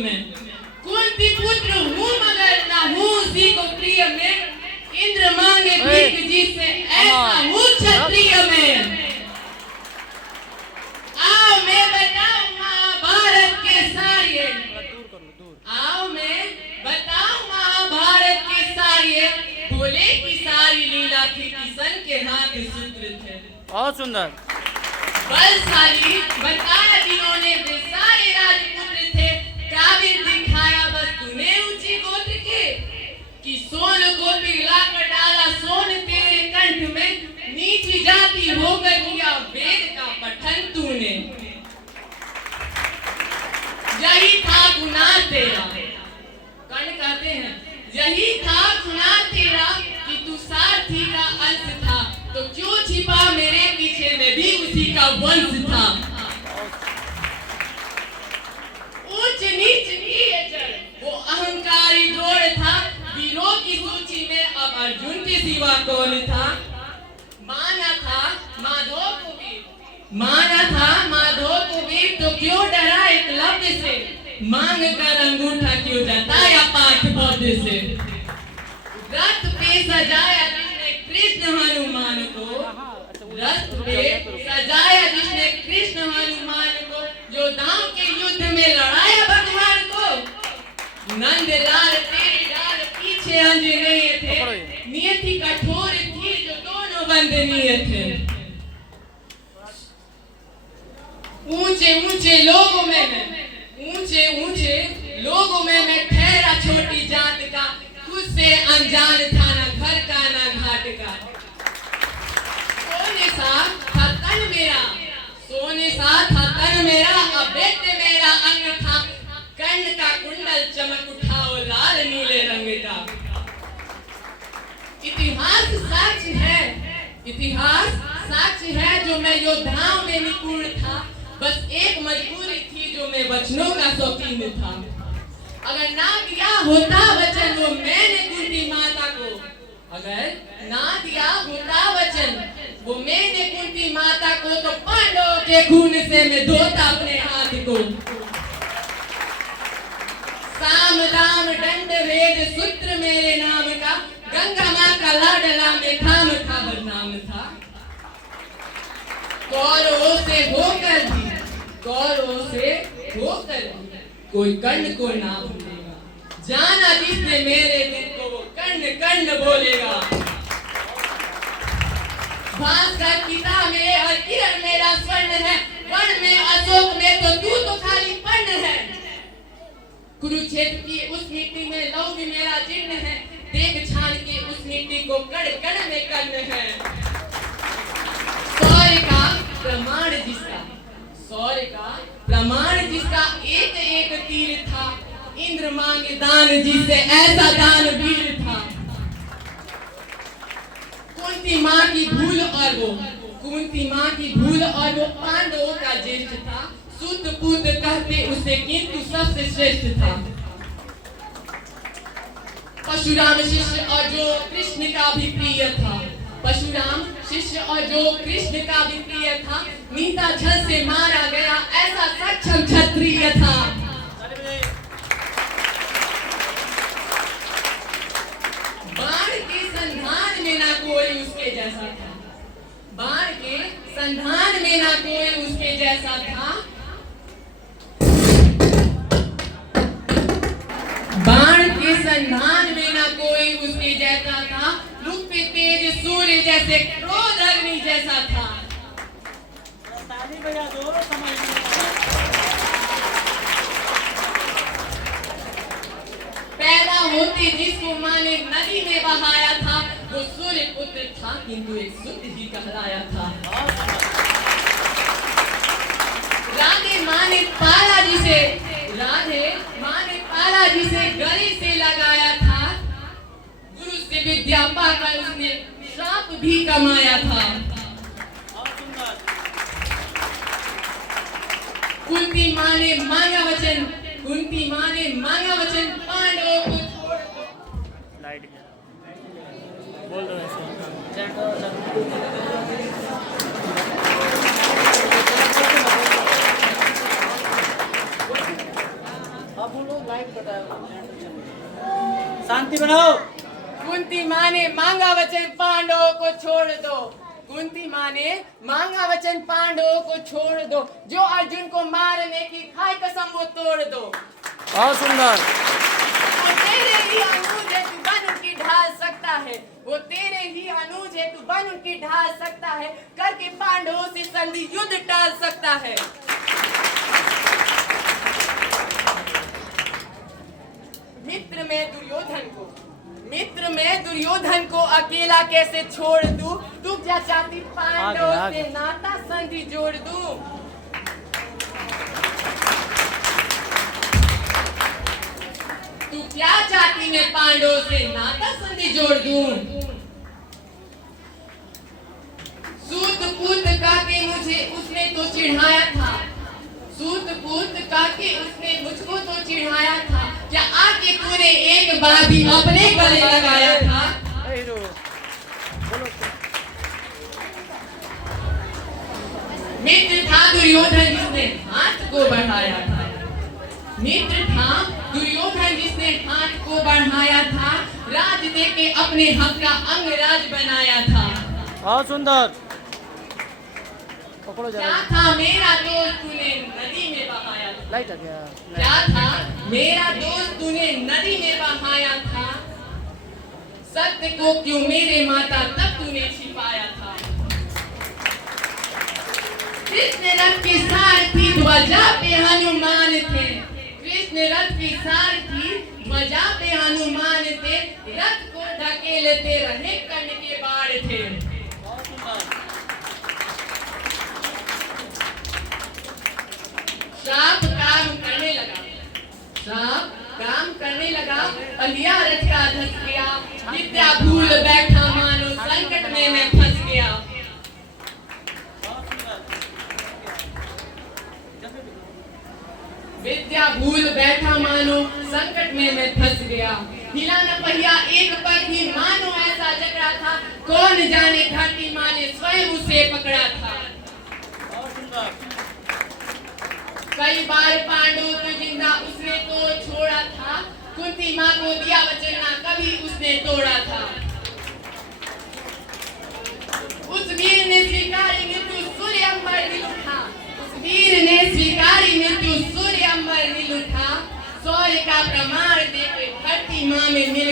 में। कुंती पुत्र हूँ मगर ना हूँ उसी को प्रिय में, इंद्र मांगे भीख जिससे ऐसा हूँ क्षत्रिय में। आओ मैं बताऊं महाभारत के सारे, आओ मैं बताऊं महाभारत के सारे, बोले की सारी लीला थी किशन के हाथ सूत्र थे। बहुत सुंदर। बलशाली बताया जिन्होंने वे सारे राजपुत्र थे, काबिल दिखाया बस तूने ऊंची गोत्र के, कि सोन को पिघला कर डाला सोन तेरे कंठ में, नीची जाति होकर किया वेद का पठन तूने। यही था गुनाह तेरा, कर्ण कहते हैं यही था गुनाह तेरा, कि तू सारथी का अंश था, तो क्यों छिपा मेरे पीछे में भी उसी का वंश था। ऊंच नीच किए जड़ वो अहंकारी द्रोण था, वीरों की सूची में अब अर्जुन के सिवा कौन था। माना था माधव को वीर, माना था माधव को वीर, तो क्यों डरा एकलव्य से, मांग कर अंगूठा क्यों जताया पाठ बौद्ध से। रथ पे सजाया जिसने कृष्ण हनुमान को, रथ पे सजाया जिसने कृष्ण हनुमान को, जो दांव के युद्ध में लड़ाया भगवान को। नंदलाल तेरी डाल पीछे अंजनेय थे, नियति कठोर थी जो दोनों वंदनीय थे। ऊंचे ऊंचे लोगों में मैं, ऊंचे ऊंचे लोगों में मैं ठहरा छोटी जात का, खुद से अनजान था ना घर का ना घाट का। सोने सा था तन मेरा, सोने सा था तन मेरा, अभेद्य मेरा अंग था, कर्ण का कुंडल चमक उठा और लाल नीले रंग का। इतिहास साक्ष्य है, इतिहास साक्ष्य है जो मैं योद्धाओं में निपुण था, बस एक मजबूरी थी जो मैं वचनों का शौकीन था। अगर ना दिया होता वचन वो मैंने कुंती माता को, अगर ना दिया होता वचन वो मैंने कुंती माता को, तो पांडवों के खून से मैं धोता अपने हाथ को। साम दाम दंड वेद सूत्र मेरे नाम का, गंगा माँ का लाडला में थाम था बदनाम था। कौरवों से होकर भी, कौरवों से होकर भी कोई कर्ण को ना भूलेगा, जाना जिसने मेरे दिल को वो कर्ण कर्ण बोलेगा। भास्कर पिता मेरे और किरण मेरा स्वर्ण है, वर्ण में अशोक में तो तू तो खाली पर्ण है। कुरुक्षेत्र की उस मिट्टी में लौह भी मेरा चिन्ह है, देख छान के उस मिट्टी को कण कण में कर्ण है। सौर्य का प्रमाण जिसका, सौर्य का प्रमाण जिसका एक एक तीर था, इंद्र मांगे दान जिससे ऐसा दान वीर था। कुंती माँ की भूल और वो, कुंती माँ की भूल और वो पांडवों का ज्येष्ठ था, सुत पुत कहते उसे किंतु सबसे श्रेष्ठ था। परशुराम शिष्य और जो कृष्ण का भी प्रिय था, परशुराम शिष्य और जो कृष्ण का भी प्रिय था, नीता छल से मारा गया ऐसा सक्षम क्षत्रिय था। बाण के संधान में ना कोई उसके जैसा था, बाण के संधान में ना कोई उसके जैसा था। बाण के संधान में ना कोई उसके जैसा था, मुख पे तेज सूर्य जैसे क्रोध अग्नि जैसा था। ताली बजा दो समझ। पैदा होते जिसको माँ ने नदी में बहाया था, वो सूर्य पुत्र था किंतु एक शुद्ध ही कहलाया था। राधे माँ ने पाला जिसे, राधे माँ ने पाला जिसे गले से लगाया था, गुरु से विद्या पाकर उसने श्राप भी कमाया था। कुंती माँ ने मांगा वचन, कुंती माँ ने मांगा वचन पांडवों को छोड़ दो। लाइट बोल दो ऐसे। बोलो लाइट कटाया। शांति बनाओ। कुंती माँ ने मांगा वचन पांडवों को छोड़ दो। कुंती माँ ने मांगा वचन पांडवों को छोड़ दो। जो अर्जुन को मारने की खाई कसम वो तोड़ दो। बहुत सुंदर। वो तेरे ही अनुज है तू बन उनकी ढाल सकता है। वो तेरे ही अनुज है तू बन उनकी ढाल सकता है। करके पांडवों से संधि युद्ध टाल सकता है। मित्र में दुर्योधन को अकेला कैसे छोड़ दूं? तू क्या चाहती पांडवों से नाता संधि जोड़ दूं? तू क्या चाहती मैं पांडवों से नाता संधि जोड़ दूं? सूत पूत काके मुझे उसने तो चिढ़ाया था। सूत पूत काके उसने मुझको तो चिढ़ाया था। क्या आके तूने एक बार भी अपने गले लगाया था? मित्र था दुर्योधन जिसने हाथ को बढ़ाया था। मित्र था दुर्योधन जिसने हाथ को बढ़ाया था। राज देके अपने हक का अंगराज बनाया था। बहुत सुंदर। पकड़ो क्या जरा। था मेरा दोस्त तूने नदी में बहाया था। लाइट आ गया। क्या था मेरा दोस्त तूने नदी में बहाया था। सत्य को क्यों मेरे माता तब तूने छिपाया था। कृष्ण रथ के सारथी ध्वजा पे हनुमान थे। कृष्ण रथ के सारथी ध्वजा पे हनुमान थे। रथ को धकेलते रहे कर्ण के बाढ़ थे। बहुत सुंदर। सांप काम करने लगा। सांप काम करने लगा। अलिया रथ का धस गया। विद्या भूल बैठा मानो संकट में मैं फंस गया। विद्या भूल बैठा मानो संकट में मैं फंस गया। हिला न पहिया एक पग भी मानो ऐसा जकड़ा था। कौन जाने धरती माँ ने स्वयं उसे पकड़ा था। बहुत सुंदर। कई बार पांडवों को जिंदा उसने तो छोड़ा था। कुंती माँ को दिया वचन ना कभी उसने तोड़ा था। उस वीर ने स्वीकारी मृत्यु सूर्य अंबर नील उठा। उस वीर ने स्वीकारी मृत्यु सूर्य अंबर नील उठा। शौर्य का प्रमाण देके धरती माँ में मिल